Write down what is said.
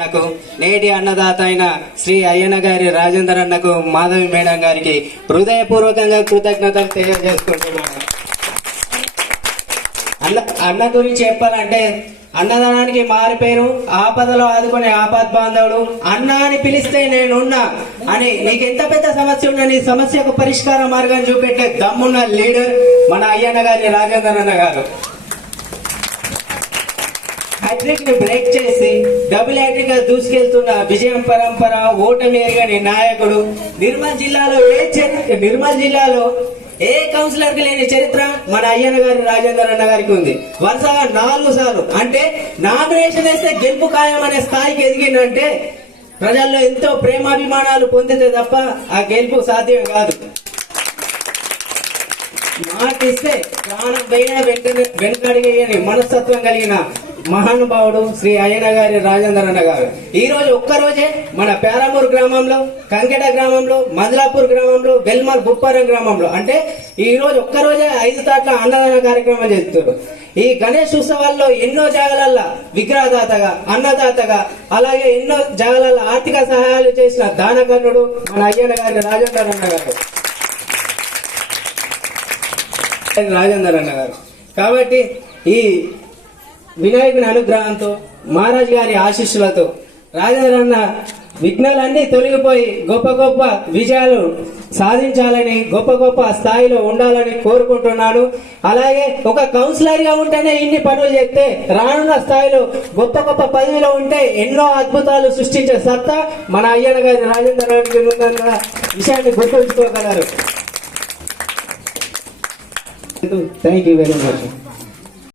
నాకు నేటి అన్నదాత అయిన శ్రీ అయ్యన్న గారి రాజేందర్ అన్నకు మాధవి మేడం గారికి హృదయపూర్వకంగా కృతజ్ఞతలు తెలియజేసుకుంటున్నాను. అన్న గురించి చెప్పాలంటే అన్నదానానికి మారి పేరు, ఆపదలో ఆదుకునే ఆపద్ బాంధవుడు, అన్న అని పిలిస్తే నేనున్నా అని నీకు ఎంత పెద్ద సమస్య ఉన్నా నీ సమస్యకు పరిష్కార మార్గం చూపెట్టే దమ్మున్న లీడర్ మన అయ్యన్న గారి రాజేందర్ అన్న గారు. హ్యాట్రిక్ ని బ్రేక్ చేసి డబుల్ హ్యాట్రిక్ గా దూసుకెళ్తున్న విజయం పరంపర, ఓటమి ఎరగని నాయకుడు. నిర్మల్ జిల్లాలో ఏ కౌన్సిలర్ కి లేని చరిత్ర మన అయ్యన్న గారి రాజేందర్ అన్న గారికి ఉంది. వరుసగా 4 సార్లు అంటే నామినేషన్ వేస్తే గెలుపు ఖాయం అనే స్థాయికి ఎదిగిందంటే ప్రజల్లో ఎంతో ప్రేమాభిమానాలు పొందితే తప్ప ఆ గెలుపు సాధ్యం కాదు. మాటిస్తే ప్రాణం పైన వెనుకడిగని మనస్తత్వం కలిగిన మహానుభావుడు శ్రీ అయ్యన్న గారి రాజేందర్ అన్న గారు. ఈ రోజు ఒక్కరోజే మన పేరామూరు గ్రామంలో, కంకెట గ్రామంలో, మదిలాపూర్ గ్రామంలో, బెల్మల్ బుప్పారం గ్రామంలో అంటే ఈ రోజు ఒక్కరోజే 5 తాట్ల అన్నదాన కార్యక్రమం చేస్తారు. ఈ గణేష్ ఉత్సవాల్లో ఎన్నో జాగాలల్లో విగ్రహదాతగా, అన్నదాతగా, అలాగే ఎన్నో జాగాలలో ఆర్థిక సహాయాలు చేసిన దానకర్ణుడు మన అయ్యన్న గారి రాజేందర్ అన్న గారు. కాబట్టి ఈ వినాయకుని అనుగ్రహంతో, మహారాజ్ గారి ఆశీస్సులతో రాజేందర్ అన్న విఘ్నాలన్నీ తొలగిపోయి గొప్ప గొప్ప విజయాలు సాధించాలని, గొప్ప గొప్ప స్థాయిలో ఉండాలని కోరుకుంటున్నాను. అలాగే ఒక కౌన్సిలర్ గా ఉంటేనే ఇన్ని పనులు చేస్తే రానున్న స్థాయిలో గొప్ప గొప్ప పదవిలో ఉంటే ఎన్నో అద్భుతాలు సృష్టించే సత్తా మన అయ్యన్న గారి రాజేందర్ ఉందన్న విషయాన్ని గుర్తుంచుకోగలరు. Thank you very much.